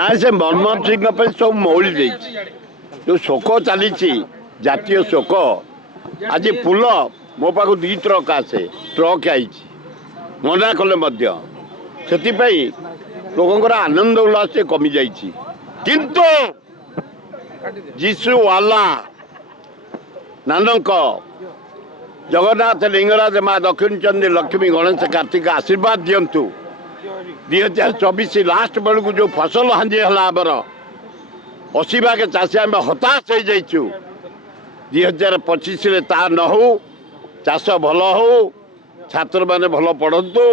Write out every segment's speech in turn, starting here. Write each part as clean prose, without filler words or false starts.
ना से मनमोहन सिंह सब मौली दे जो शोक चली जातीय शोक आज पुल मो पाक 2 ट्रक आसे ट्रक आई मना कले से लोकंर आनंद उल्लास कमी जा किंतु जीशु वाला नानक जगन्नाथ लिंगराज माँ दक्षिण चंदी लक्ष्मी गणेश कार्तिक आशीर्वाद दिंतु 2024 लास्ट बेलू जो फसल हांजी है आमर 80 भाग चाषी आम हताश हो जाइचु 2025 ता न हो चाष भल हो छात्र माने भल पढ़तु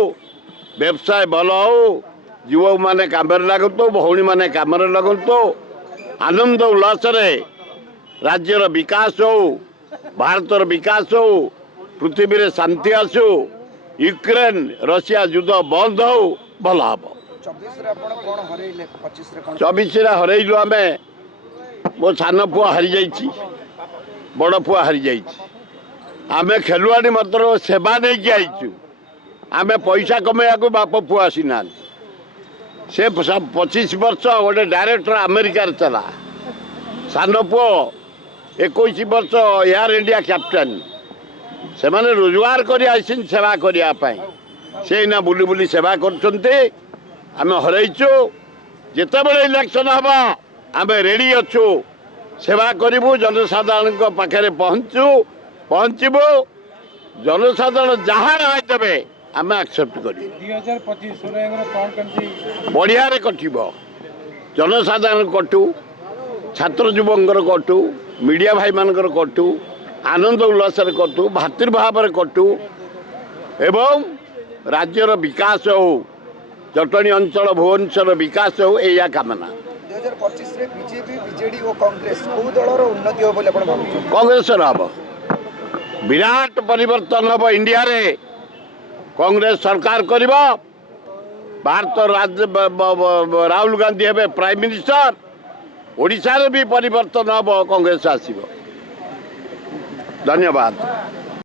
व्यवसाय भल हो युवक माने काम लगतु भौणी माने काम लगतु आनंद उल्लास राज्यर विकास हो भारतर विकास हो पृथ्वी रे शांति आसु यूक्रेन रशिया युद्ध बंद हो भल हम 24 हरइलु आम मो सान पुआ हारी जाइए बड़ पुआ हारी जाइए आम खेलुआनी मात्र सेवा नहीं आईचु आम पैसा कमेया को बाप पुआ आसी ना से 25 वर्ष गोटे डायरेक्टर अमेरिका चला सान पुओ 21 वर्ष एयर इंडिया कैप्टेन से माने रोजगार कर सेवा करने से ना बुली बुली सेवा करें हरइचु जिते बड़े इलेक्शन हम आम रेडी अच्छु सेवा करूँ जनसाधारण पाखे पहुँचबू जनसाधारण जहाँ राय देवे आम एक्सेप्ट कर बढ़िया कटब जनसाधारण कटु छात्र युवकर कटु मीडिया भाई मानकर कटु आनंद उल्लास कटु भातृभाव कटु एवं राज्यर विकास हो जटणी अंचल भुवनेश्वर विकास हो या कामना 2025 बीजेपी बीजेडी और कांग्रेस को दलर उन्नति हो बोले आपण भाबुछ कांग्रेस हम विराट परिवर्तन हम इंडिया रे कांग्रेस सरकार करिबा भारत राज्य राहुल गांधी हेबे प्राइम मिनिस्टर ओडिशा रे भी परिवर्तन हम कांग्रेस आसीबो धन्यवाद।